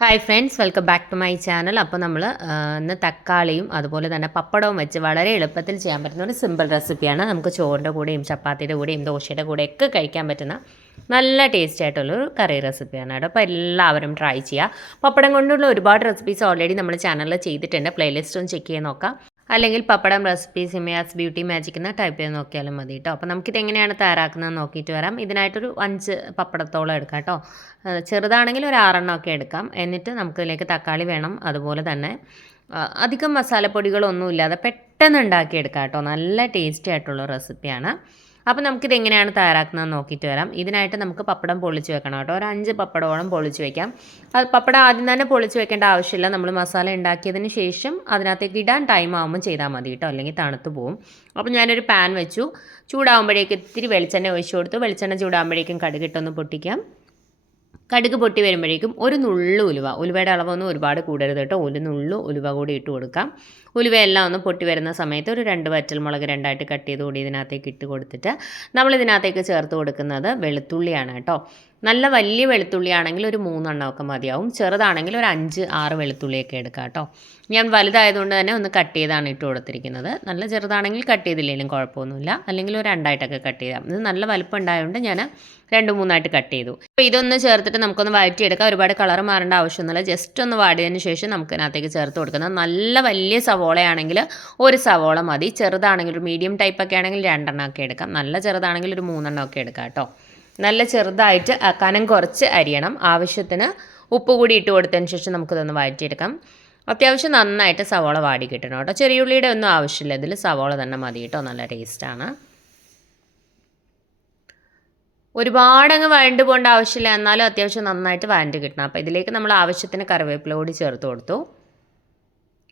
Hi friends, welcome back to my channel. അപ്പോൾ നമ്മൾ ഇന്ന് തക്കാളിയും അതുപോലെ തന്നെ പപ്പടവും വെച്ച് വളരെ എളുപ്പത്തിൽ ചെയ്യാൻ പറ്റുന്ന ഒരു സിമ്പിൾ റെസിപ്പിയാണ്. നമുക്ക് ചോറിൻ്റെ കൂടെയും ചപ്പാത്തിയുടെ കൂടെയും ദോശയുടെ കൂടെയൊക്കെ കഴിക്കാൻ പറ്റുന്ന നല്ല ടേസ്റ്റ് ആയിട്ടുള്ളൊരു കറി റെസിപ്പിയാണ് കേട്ടോ. അപ്പോൾ എല്ലാവരും ട്രൈ ചെയ്യുക. പപ്പടം കൊണ്ടുള്ള ഒരുപാട് റെസിപ്പീസ് ഓൾറെഡി നമ്മൾ ചാനലിൽ ചെയ്തിട്ടുണ്ട്. പ്ലേലിസ്റ്റ് ഒന്ന് ചെക്ക് ചെയ്ത് നോക്കാം. അല്ലെങ്കിൽ പപ്പടം റെസിപ്പി സിമിയാസ് ബ്യൂട്ടി മാജിക് എന്ന് ടൈപ്പ് ചെയ്ത് നോക്കിയാലും മതി കേട്ടോ. അപ്പോൾ നമുക്കിത് എങ്ങനെയാണ് തയ്യാറാക്കുന്നത് നോക്കിയിട്ട് വരാം. ഇതിനായിട്ടൊരു 5 പപ്പടത്തോളം എടുക്കാം കേട്ടോ. ചെറുതാണെങ്കിൽ ഒരു 6 ഒക്കെ എടുക്കാം. എന്നിട്ട് നമുക്കിതിലേക്ക് തക്കാളി വേണം. അതുപോലെ തന്നെ അധികം മസാലപ്പൊടികളൊന്നും ഇല്ലാതെ പെട്ടെന്ന് ഉണ്ടാക്കിയെടുക്കാം കേട്ടോ. നല്ല ടേസ്റ്റി ആയിട്ടുള്ള റെസിപ്പിയാണ്. അപ്പോൾ നമുക്കിത് എങ്ങനെയാണ് തയ്യാറാക്കുന്നത് നോക്കിയിട്ട് വരാം. ഇതിനായിട്ട് നമുക്ക് പപ്പടം പൊളിച്ച് വെക്കണം കേട്ടോ. ഒരു 5 പപ്പടോളം പൊളിച്ച് വെക്കാം. അത് പപ്പടം ആദ്യം തന്നെ പൊളിച്ച് വെക്കേണ്ട ആവശ്യമില്ല. നമ്മൾ മസാല ഉണ്ടാക്കിയതിന് ശേഷം അതിനകത്തേക്ക് ഇടാൻ ടൈം ആകുമ്പോൾ ചെയ്താൽ മതി കേട്ടോ, അല്ലെങ്കിൽ തണുത്ത് പോകും. അപ്പോൾ ഞാനൊരു പാൻ വെച്ചു. ചൂടാകുമ്പോഴേക്ക് ഇത്തിരി വെളിച്ചെണ്ണ ഒഴിച്ചു കൊടുത്തു. വെളിച്ചെണ്ണ ചൂടാകുമ്പോഴേക്കും കടുകിട്ടൊന്ന് പൊട്ടിക്കാം. കടുക് പൊട്ടി വരുമ്പോഴേക്കും ഒരു നുള്ളു ഉലുവയുടെ അളവൊന്നും ഒരുപാട് കൂടരുത് കേട്ടോ. ഒരു നുള്ളു ഉലുവ കൂടി ഇട്ട് കൊടുക്കാം. ഉലുവയെല്ലാം ഒന്ന് പൊട്ടി വരുന്ന സമയത്ത് ഒരു 2 വറ്റൽമുളക് 2ആയിട്ട് കട്ട് ചെയ്ത് കൂടി ഇതിനകത്തേക്ക് ഇട്ട് കൊടുത്തിട്ട് നമ്മളിതിനകത്തേക്ക് ചേർത്ത് കൊടുക്കുന്നത് വെളുത്തുള്ളിയാണ് കേട്ടോ. നല്ല വലിയ വെളുത്തുള്ളിയാണെങ്കിൽ ഒരു 3 എണ്ണമൊക്കെ മതിയാവും. ചെറുതാണെങ്കിൽ ഒരു 5-6 വെളുത്തുള്ളിയൊക്കെ എടുക്കാം കേട്ടോ. ഞാൻ വലുതായതുകൊണ്ട് തന്നെ ഒന്ന് കട്ട് ചെയ്താണ് ഇട്ട് കൊടുത്തിരിക്കുന്നത്. നല്ല ചെറുതാണെങ്കിൽ കട്ട് ചെയ്തില്ലെങ്കിലും കുഴപ്പമൊന്നുമില്ല. അല്ലെങ്കിൽ ഒരു 2ആയിട്ടൊക്കെ കട്ട് ചെയ്യാം. ഇത് നല്ല വലുപ്പം ഉണ്ടായതുകൊണ്ട് ഞാൻ 2-3 കട്ട് ചെയ്തു. അപ്പോൾ ഇതൊന്ന് ചേർത്തിട്ട് നമുക്കൊന്ന് വഴറ്റിയെടുക്കാം. ഒരുപാട് കളർ മാറേണ്ട ആവശ്യമൊന്നുമില്ല. ജസ്റ്റ് ഒന്ന് വാടിയതിന് ശേഷം നമുക്ക് ഇതിനകത്തേക്ക് ചേർത്ത് കൊടുക്കുന്നത്. നല്ല വലിയ സവോളയാണെങ്കിൽ ഒരു സവോള മതി. ചെറുതാണെങ്കിൽ ഒരു മീഡിയം ടൈപ്പൊക്കെ ആണെങ്കിൽ 2 എണ്ണമൊക്കെ എടുക്കാം. നല്ല ചെറുതാണെങ്കിൽ ഒരു 3 എണ്ണമൊക്കെ എടുക്കാം കേട്ടോ. നല്ല ചെറുതായിട്ട് കനം കുറച്ച് അരിയണം. ആവശ്യത്തിന് ഉപ്പ് കൂടി ഇട്ട് കൊടുത്തതിന് ശേഷം നമുക്കിതൊന്ന് വഴറ്റിയെടുക്കാം. അത്യാവശ്യം നന്നായിട്ട് സവോള വാടി കിട്ടണം കേട്ടോ. ചെറിയ ഉള്ളിയുടെ ഒന്നും ആവശ്യമില്ല. ഇതിൽ സവോള തന്നെ മതി കേട്ടോ. നല്ല ടേസ്റ്റാണ്. ഒരുപാടങ്ങ് വഴണ്ട് പോകേണ്ട ആവശ്യമില്ല. എന്നാലും അത്യാവശ്യം നന്നായിട്ട് വഴണ്ട് കിട്ടണം. അപ്പോൾ ഇതിലേക്ക് നമ്മൾ ആവശ്യത്തിന് കറിവേപ്പില കൂടി ചേർത്ത് കൊടുത്തു.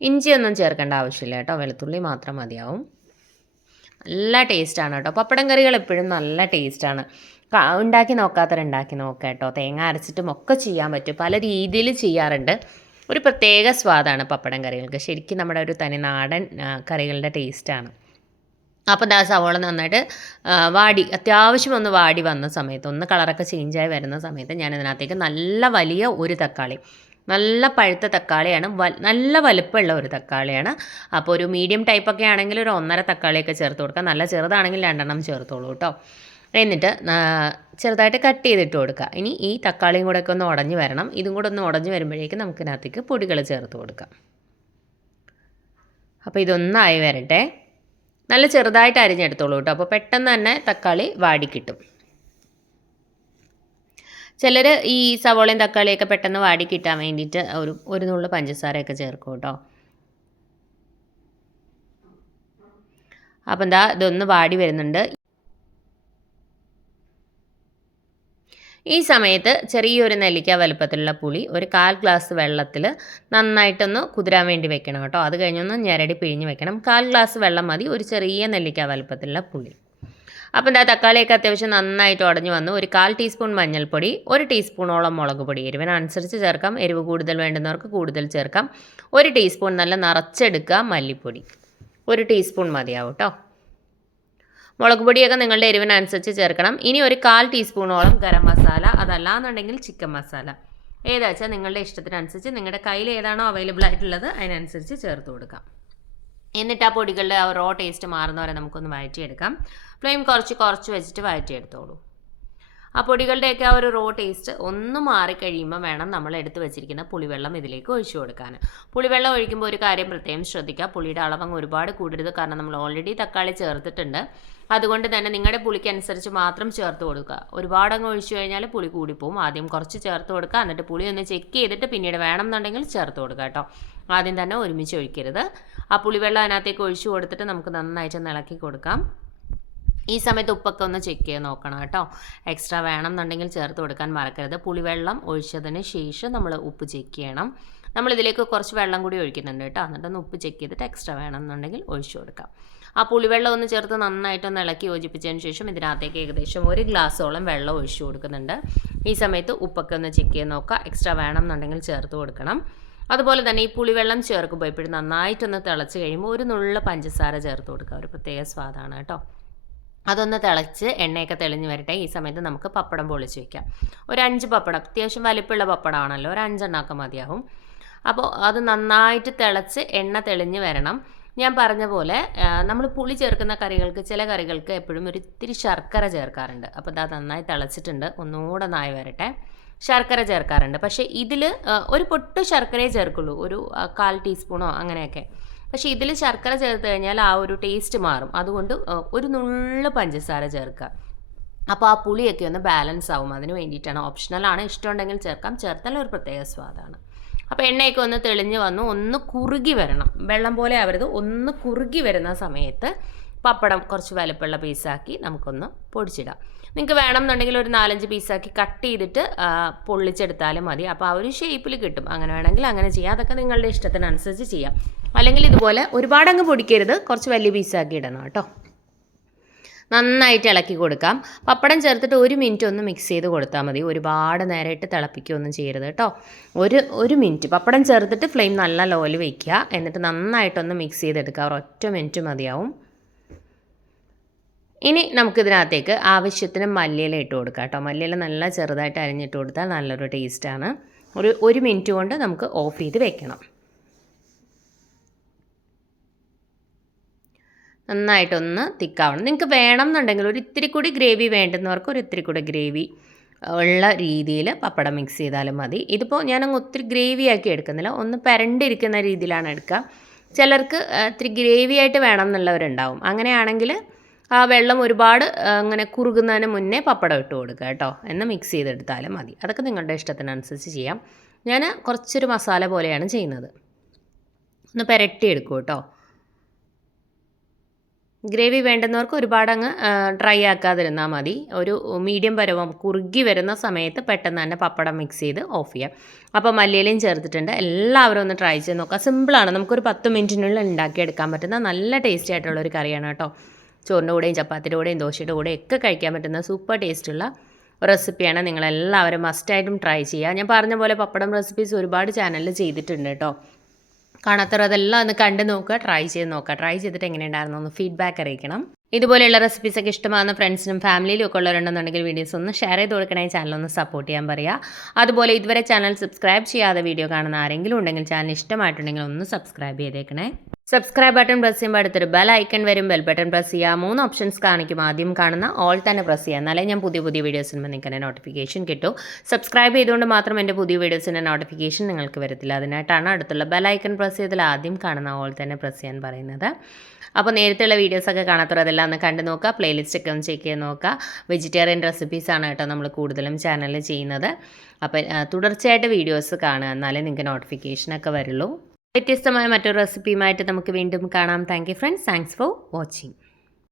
ഇഞ്ചിയൊന്നും ചേർക്കേണ്ട ആവശ്യമില്ല കേട്ടോ. വെളുത്തുള്ളി മാത്രം മതിയാവും. നല്ല ടേസ്റ്റാണ് കേട്ടോ. പപ്പടം കറികൾ എപ്പോഴും നല്ല ടേസ്റ്റാണ്. ഉണ്ടാക്കി നോക്കാത്തവരുണ്ടാക്കി നോക്കാം കേട്ടോ. തേങ്ങ അരച്ചിട്ടും ഒക്കെ ചെയ്യാൻ പറ്റും. പല രീതിയിൽ ചെയ്യാറുണ്ട്. ഒരു പ്രത്യേക സ്വാദാണ് പപ്പടം കറികൾക്ക്. ശരിക്കും നമ്മുടെ ഒരു തനി നാടൻ കറികളുടെ ടേസ്റ്റാണ്. അപ്പോൾ സവോള നന്നായിട്ട് അത്യാവശ്യം ഒന്ന് വാടി വന്ന സമയത്ത്, ഒന്ന് കളറൊക്കെ ചേഞ്ചായി വരുന്ന സമയത്ത് ഞാൻ ഇതിനകത്തേക്ക് നല്ല വലിയ ഒരു തക്കാളി, നല്ല പഴുത്ത തക്കാളിയാണ്, നല്ല വലുപ്പമുള്ള ഒരു തക്കാളിയാണ്. അപ്പോൾ ഒരു മീഡിയം ടൈപ്പൊക്കെ ആണെങ്കിൽ ഒരു 1.5 തക്കാളിയൊക്കെ ചേർത്ത് കൊടുക്കാം. നല്ല ചെറുതാണെങ്കിൽ 2 എണ്ണം ചേർത്തോളൂ കേട്ടോ. എന്നിട്ട് ചെറുതായിട്ട് കട്ട് ചെയ്തിട്ട് കൊടുക്കുക. ഇനി ഈ തക്കാളിയും കൂടെ ഒക്കെ ഒന്ന് ഉടഞ്ഞ് വരണം. ഇതും കൂടെ ഒന്ന് ഉടഞ്ഞ് വരുമ്പോഴേക്കും നമുക്കിതിനകത്തേക്ക് പൊടികൾ ചേർത്ത് കൊടുക്കാം. അപ്പോൾ ഇതൊന്നായി വരട്ടെ. നല്ല ചെറുതായിട്ട് അരിഞ്ഞെടുത്തോളൂ കേട്ടോ. അപ്പോൾ പെട്ടെന്ന് തന്നെ തക്കാളി വാടി കിട്ടും. ചിലർ ഈ സവോളയും തക്കാളിയൊക്കെ പെട്ടെന്ന് വാടി കിട്ടാൻ വേണ്ടിയിട്ട് ഒരു നുള്ളു പഞ്ചസാരയൊക്കെ ചേർക്കും കേട്ടോ. അപ്പം ഇതൊന്ന് വാടി വരുന്നുണ്ട്. ഈ സമയത്ത് ചെറിയൊരു നെല്ലിക്ക വലുപ്പത്തിലുള്ള പുളി ഒരു 1/4 ഗ്ലാസ് വെള്ളത്തിൽ നന്നായിട്ടൊന്ന് കുതിരാൻ വേണ്ടി വെക്കണം കേട്ടോ. അത് കഴിഞ്ഞൊന്ന് ഞെരടി പിഴിഞ്ഞ് വെക്കണം. 1/4 ഗ്ലാസ് വെള്ളം മതി. ഒരു ചെറിയ നെല്ലിക്ക വലുപ്പത്തിലുള്ള പുളി. അപ്പം തക്കാളിയൊക്കെ അത്യാവശ്യം നന്നായിട്ട് ഉടഞ്ഞു വന്നു. ഒരു 1/4 ടീസ്പൂൺ മഞ്ഞൾപ്പൊടി, 1 ടീസ്പൂണോളം മുളക് പൊടി, എരിവിനനുസരിച്ച് ചേർക്കാം. എരിവ് കൂടുതൽ വേണ്ടുന്നവർക്ക് കൂടുതൽ ചേർക്കാം. 1 ടീസ്പൂൺ നല്ല നിറച്ചെടുക്കുക മല്ലിപ്പൊടി, 1 ടീസ്പൂൺ മതിയാവും കേട്ടോ. മുളക് പൊടിയൊക്കെ നിങ്ങളുടെ എരിവിനനുസരിച്ച് ചേർക്കണം. ഇനി ഒരു 1/4 ടീസ്പൂണോളം ഗരം മസാല, അതല്ലാന്നുണ്ടെങ്കിൽ ചിക്കൻ മസാല, ഏതാ വെച്ചാൽ നിങ്ങളുടെ ഇഷ്ടത്തിനനുസരിച്ച് നിങ്ങളുടെ കയ്യിൽ ഏതാണോ അവൈലബിൾ ആയിട്ടുള്ളത് അതിനനുസരിച്ച് ചേർത്ത് കൊടുക്കാം. എന്നിട്ട് ആ പൊടികളുടെ റോ ടേസ്റ്റ് മാറുന്നവരെ നമുക്കൊന്ന് വഴറ്റിയെടുക്കാം. ഫ്ലെയിം കുറച്ച് വെച്ചിട്ട് വഴറ്റിയെടുത്തോളൂ. ആ പൊടികളുടെയൊക്കെ ആ ഒരു റോ ടേസ്റ്റ് ഒന്ന് മാറിക്കഴിയുമ്പോൾ വേണം നമ്മൾ എടുത്ത് വെച്ചിരിക്കുന്ന പുളിവെള്ളം ഇതിലേക്ക് ഒഴിച്ചു കൊടുക്കാൻ. പുളിവെള്ളം ഒഴിക്കുമ്പോൾ ഒരു കാര്യം പ്രത്യേകം ശ്രദ്ധിക്കുക. പുളിയുടെ അളവങ്ങ് ഒരുപാട് കൂടരുത്. കാരണം നമ്മൾ ഓൾറെഡി തക്കാളി ചേർത്തിട്ടുണ്ട്. അതുകൊണ്ട് തന്നെ നിങ്ങളുടെ പുളിക്ക് അനുസരിച്ച് മാത്രം ചേർത്ത് കൊടുക്കുക. ഒരുപാടങ്ങ് ഒഴിച്ചു കഴിഞ്ഞാൽ പുളി കൂടിപ്പോവും. ആദ്യം കുറച്ച് ചേർത്ത് കൊടുക്കുക. എന്നിട്ട് പുളി ഒന്ന് ചെക്ക് ചെയ്തിട്ട് പിന്നീട് വേണമെന്നുണ്ടെങ്കിൽ ചേർത്ത് കൊടുക്കുക കേട്ടോ. ആദ്യം തന്നെ ഒരുമിച്ച് ഒഴിക്കരുത്. ആ പുളിവെള്ളം അതിനകത്തേക്ക് ഒഴിച്ചു കൊടുത്തിട്ട് നമുക്ക് നന്നായിട്ട് ഇളക്കി കൊടുക്കാം. ഈ സമയത്ത് ഉപ്പൊക്കെ ഒന്ന് ചെക്ക് ചെയ്ത് നോക്കണം കേട്ടോ. എക്സ്ട്രാ വേണമെന്നുണ്ടെങ്കിൽ ചേർത്ത് കൊടുക്കാൻ മറക്കരുത്. പുളിവെള്ളം ഒഴിച്ചതിന് ശേഷം നമ്മൾ ഉപ്പ് ചെക്ക് ചെയ്യണം. നമ്മളിതിലേക്ക് കുറച്ച് വെള്ളം കൂടി ഒഴിക്കുന്നുണ്ട് കേട്ടോ. എന്നിട്ടൊന്ന് ഉപ്പ് ചെക്ക് ചെയ്തിട്ട് എക്സ്ട്രാ വേണമെന്നുണ്ടെങ്കിൽ ഒഴിച്ചു കൊടുക്കാം. ആ പുളിവെള്ളം ഒന്ന് ചേർത്ത് നന്നായിട്ടൊന്ന് ഇളക്കി യോജിപ്പിച്ചതിന് ശേഷം ഇതിനകത്തേക്ക് ഏകദേശം 1 ഗ്ലാസ്സോളം വെള്ളം ഒഴിച്ചു കൊടുക്കുന്നുണ്ട്. ഈ സമയത്ത് ഉപ്പൊക്കെ ഒന്ന് ചെക്ക് ചെയ്ത് നോക്കുക. എക്സ്ട്രാ വേണമെന്നുണ്ടെങ്കിൽ ചേർത്ത് കൊടുക്കണം. അതുപോലെ തന്നെ ഈ പുളിവെള്ളം ചേർക്കുമ്പോൾ ഇപ്പോഴും നന്നായിട്ടൊന്ന് തിളച്ച് കഴിയുമ്പോൾ ഒരു നുള്ള പഞ്ചസാര ചേർത്ത് കൊടുക്കുക. ഒരു പ്രത്യേക സ്വാദാണ് കേട്ടോ. അതൊന്ന് തിളച്ച് എണ്ണയൊക്കെ തെളിഞ്ഞ് വരട്ടെ. ഈ സമയത്ത് നമുക്ക് പപ്പടം പൊളിച്ച് വയ്ക്കാം. ഒരു 5 പപ്പടം, അത്യാവശ്യം വലിപ്പമുള്ള പപ്പടമാണല്ലോ, ഒരു 5 എണ്ണമൊക്കെ മതിയാവും. അപ്പോൾ അത് നന്നായിട്ട് തിളച്ച് എണ്ണ തെളിഞ്ഞ് വരണം. ഞാൻ പറഞ്ഞ പോലെ നമ്മൾ പുളി ചേർക്കുന്ന കറികൾക്ക്, ചില കറികൾക്ക് എപ്പോഴും ഒരു ഇത്തിരി ശർക്കര ചേർക്കാറുണ്ട്. അപ്പോൾ അത് നന്നായി തിളച്ചിട്ടുണ്ട്, ഒന്നുകൂടെ നായി വരട്ടെ. ശർക്കര ചേർക്കാറുണ്ട്, പക്ഷേ ഇതിൽ ഒരു പൊട്ട് ശർക്കരയെ ചേർക്കുള്ളൂ, ഒരു 1/4 ടീസ്പൂണോ അങ്ങനെയൊക്കെ. പക്ഷേ ഇതിൽ ശർക്കര ചേർത്ത് കഴിഞ്ഞാൽ ആ ഒരു ടേസ്റ്റ് മാറും. അതുകൊണ്ട് ഒരു നുള്ള് പഞ്ചസാര ചേർക്കുക. അപ്പോൾ ആ പുളിയൊക്കെ ഒന്ന് ബാലൻസ് ആവും. അതിന് വേണ്ടിയിട്ടാണ്, ഓപ്ഷണലാണ്, ഇഷ്ടമുണ്ടെങ്കിൽ ചേർക്കാം, ചേർത്താൽ ഒരു പ്രത്യേക സ്വാദാണ്. അപ്പോൾ എണ്ണയൊക്കെ ഒന്ന് തെളിഞ്ഞ് വന്നു, ഒന്ന് കുറുകി വരണം, വെള്ളം പോലെ ആവരുത്, ഒന്ന് കുറുകി വരുന്ന സമയത്ത് പപ്പടം കുറച്ച് വലുപ്പമുള്ള പീസാക്കി നമുക്കൊന്ന് പൊടിച്ചിടാം. നിങ്ങൾക്ക് വേണമെന്നുണ്ടെങ്കിൽ ഒരു 4-5 പീസാക്കി കട്ട് ചെയ്തിട്ട് പൊള്ളിച്ചെടുത്താലും മതി. അപ്പോൾ ആ ഒരു ഷേപ്പിൽ കിട്ടും. അങ്ങനെ വേണമെങ്കിൽ അങ്ങനെ ചെയ്യാം, അതൊക്കെ നിങ്ങളുടെ ഇഷ്ടത്തിനനുസരിച്ച് ചെയ്യാം. അല്ലെങ്കിൽ ഇതുപോലെ ഒരുപാടങ്ങ് പൊടിക്കരുത്, കുറച്ച് വലിയ പീസാക്കി ഇടണം കേട്ടോ. നന്നായിട്ട് ഇളക്കി കൊടുക്കാം. പപ്പടം ചേർത്തിട്ട് 1 മിനിറ്റ് ഒന്ന് മിക്സ് ചെയ്ത് കൊടുത്താൽ മതി. ഒരുപാട് നേരമായിട്ട് തിളപ്പിക്കുകയൊന്നും ചെയ്യരുത് കേട്ടോ. ഒരു മിനിറ്റ് പപ്പടം ചേർത്തിട്ട് ഫ്ലെയിം നല്ല ലോയിൽ വയ്ക്കുക. എന്നിട്ട് നന്നായിട്ടൊന്ന് മിക്സ് ചെയ്തെടുക്കുക. ഒരൊറ്റ മിനിറ്റ് മതിയാവും. ഇനി നമുക്കിതിനകത്തേക്ക് ആവശ്യത്തിന് മല്ലിയില ഇട്ട് കൊടുക്കാം കേട്ടോ. മല്ലിയില നല്ല ചെറുതായിട്ട് അരിഞ്ഞിട്ട് കൊടുത്താൽ നല്ലൊരു ടേസ്റ്റാണ്. ഒരു മിനിറ്റ് കൊണ്ട് നമുക്ക് ഓഫ് ചെയ്ത് വെക്കണം. നന്നായിട്ടൊന്ന് തിക്കാവണം. നിങ്ങൾക്ക് വേണം എന്നുണ്ടെങ്കിൽ ഒരു ഇത്തിരി കൂടി ഗ്രേവി വേണ്ടുന്നവർക്ക് ഒരു ഇത്തിരി കൂടി ഗ്രേവി ഉള്ള രീതിയിൽ പപ്പടം മിക്സ് ചെയ്താലും മതി. ഇതിപ്പോൾ ഞാനങ്ങ് ഒത്തിരി ഗ്രേവി ആക്കി എടുക്കുന്നില്ല, ഒന്ന് പരണ്ടിരിക്കുന്ന രീതിയിലാണ് എടുക്കുക. ചിലർക്ക് ഇത്തിരി ഗ്രേവി ആയിട്ട് വേണം എന്നുള്ളവരുണ്ടാവും. അങ്ങനെയാണെങ്കിൽ ആ വെള്ളം ഒരുപാട് അങ്ങനെ കുറുകുന്നതിന് മുന്നേ പപ്പടം ഇട്ട് കൊടുക്കുക കേട്ടോ. എന്ന് മിക്സ് ചെയ്തെടുത്താലും മതി. അതൊക്കെ നിങ്ങളുടെ ഇഷ്ടത്തിനനുസരിച്ച് ചെയ്യാം. ഞാൻ കുറച്ചൊരു മസാല പോലെയാണ് ചെയ്യുന്നത്. ഒന്ന് പുരട്ടി എടുക്കും കേട്ടോ. ഗ്രേവി വേണ്ടുന്നവർക്ക് ഒരുപാടങ്ങ് ഡ്രൈ ആക്കാതിരുന്നാൽ മതി. ഒരു മീഡിയം പരുവം കുറുകി വരുന്ന സമയത്ത് പെട്ടെന്ന് തന്നെ പപ്പടം മിക്സ് ചെയ്ത് ഓഫ് ചെയ്യാം. അപ്പോൾ മല്ലിയിലയും ചേർത്തിട്ടുണ്ട്. എല്ലാവരും ഒന്ന് ട്രൈ ചെയ്ത് നോക്കുക. സിമ്പിളാണ്, നമുക്കൊരു 10 മിനിറ്റിനുള്ളിൽ ഉണ്ടാക്കിയെടുക്കാൻ പറ്റുന്ന നല്ല ടേസ്റ്റി ആയിട്ടുള്ളൊരു കറിയാണ് കേട്ടോ. ചോറിൻ്റെ കൂടെയും ചപ്പാത്തിയുടെ കൂടെയും ദോശയുടെ കൂടെയും ഒക്കെ കഴിക്കാൻ പറ്റുന്ന സൂപ്പർ ടേസ്റ്റുള്ള റെസിപ്പിയാണ്. നിങ്ങളെല്ലാവരും മസ്റ്റായിട്ടും ട്രൈ ചെയ്യുക. ഞാൻ പറഞ്ഞ പോലെ പപ്പടം റെസിപ്പീസ് ഒരുപാട് ചാനലിൽ ചെയ്തിട്ടുണ്ട് കേട്ടോ. കാണാത്തവരതെല്ലാം ഒന്ന് കണ്ടു നോക്കുക, ട്രൈ ചെയ്ത് നോക്കുക. ട്രൈ ചെയ്തിട്ട് എങ്ങനെയുണ്ടായിരുന്നു ഒന്ന് ഫീഡ്ബാക്ക് അറിയിക്കണം. ഇതുപോലെയുള്ള റെസിപ്പീസൊക്കെ ഇഷ്ടമാകുന്ന ഫ്രണ്ട്സിനും ഫാമിലിയിലും ഒക്കെ ഉള്ളവരുണ്ടെന്നുണ്ടെങ്കിൽ വീഡിയോസ് ഒന്ന് ഷെയർ ചെയ്ത് കൊടുക്കണേ, ചാനലൊന്ന് സപ്പോർട്ട് ചെയ്യാൻ പറയുക. അതുപോലെ ഇതുവരെ ചാനൽ സബ്സ്ക്രൈബ് ചെയ്യാതെ വീഡിയോ കാണുന്ന ആരെങ്കിലും ഉണ്ടെങ്കിൽ ചാനൽ ഇഷ്ടമായിട്ടുണ്ടെങ്കിൽ ഒന്ന് സബ്സ്ക്രൈബ് ചെയ്തേക്കണേ. സബ്സ്ക്രൈബ് ബട്ടൺ പ്രസ് ചെയ്യുമ്പോൾ അടുത്തൊരു ബെൽ ഐക്കൺ വരും. ബെൽ ബട്ടൺ പ്രസ് ചെയ്യുക. 3 ഓപ്ഷൻസ് കാണിക്കും. ആദ്യം കാണുന്ന ഓൾ തന്നെ പ്രസ് ചെയ്യുക, എന്നാലേ ഞാൻ പുതിയ വീഡിയോസിന് നിങ്ങൾക്ക് തന്നെ നോട്ടിഫിക്കേഷൻ കിട്ടും. സബ്സ്ക്രൈബ് ചെയ്തുകൊണ്ട് മാത്രം എൻ്റെ പുതിയ വീഡിയോസിൻ്റെ നോട്ടിഫിക്കേഷൻ നിങ്ങൾക്ക് വരത്തില്ല. അതിനായിട്ടാണ് അടുത്തുള്ള ബെൽ ഐക്കൺ പ്രസ് ചെയ്തതിൽ ആദ്യം കാണുന്ന ഓൾ തന്നെ പ്രസ് ചെയ്യാൻ പറയുന്നത്. അപ്പോൾ നേരത്തെയുള്ള വീഡിയോസൊക്കെ കാണാത്തവർ അതെല്ലാം ഒന്ന് കണ്ടു നോക്കുക. പ്ലേലിസ്റ്റൊക്കെ ഒന്ന് ചെക്ക് ചെയ്ത് നോക്കുക. വെജിറ്റേറിയൻ റെസിപ്പീസാണ് കേട്ടോ നമ്മൾ കൂടുതലും ചാനലിൽ ചെയ്യുന്നത്. അപ്പോൾ തുടർച്ചയായിട്ട് വീഡിയോസ് കാണുക, എന്നാലേ നിങ്ങൾക്ക് നോട്ടിഫിക്കേഷനൊക്കെ വരുള്ളൂ. വ്യത്യസ്തമായ മറ്റൊരു റെസിപ്പിയുമായിട്ട് നമുക്ക് വീണ്ടും കാണാം. Thank you friends. Thanks for watching.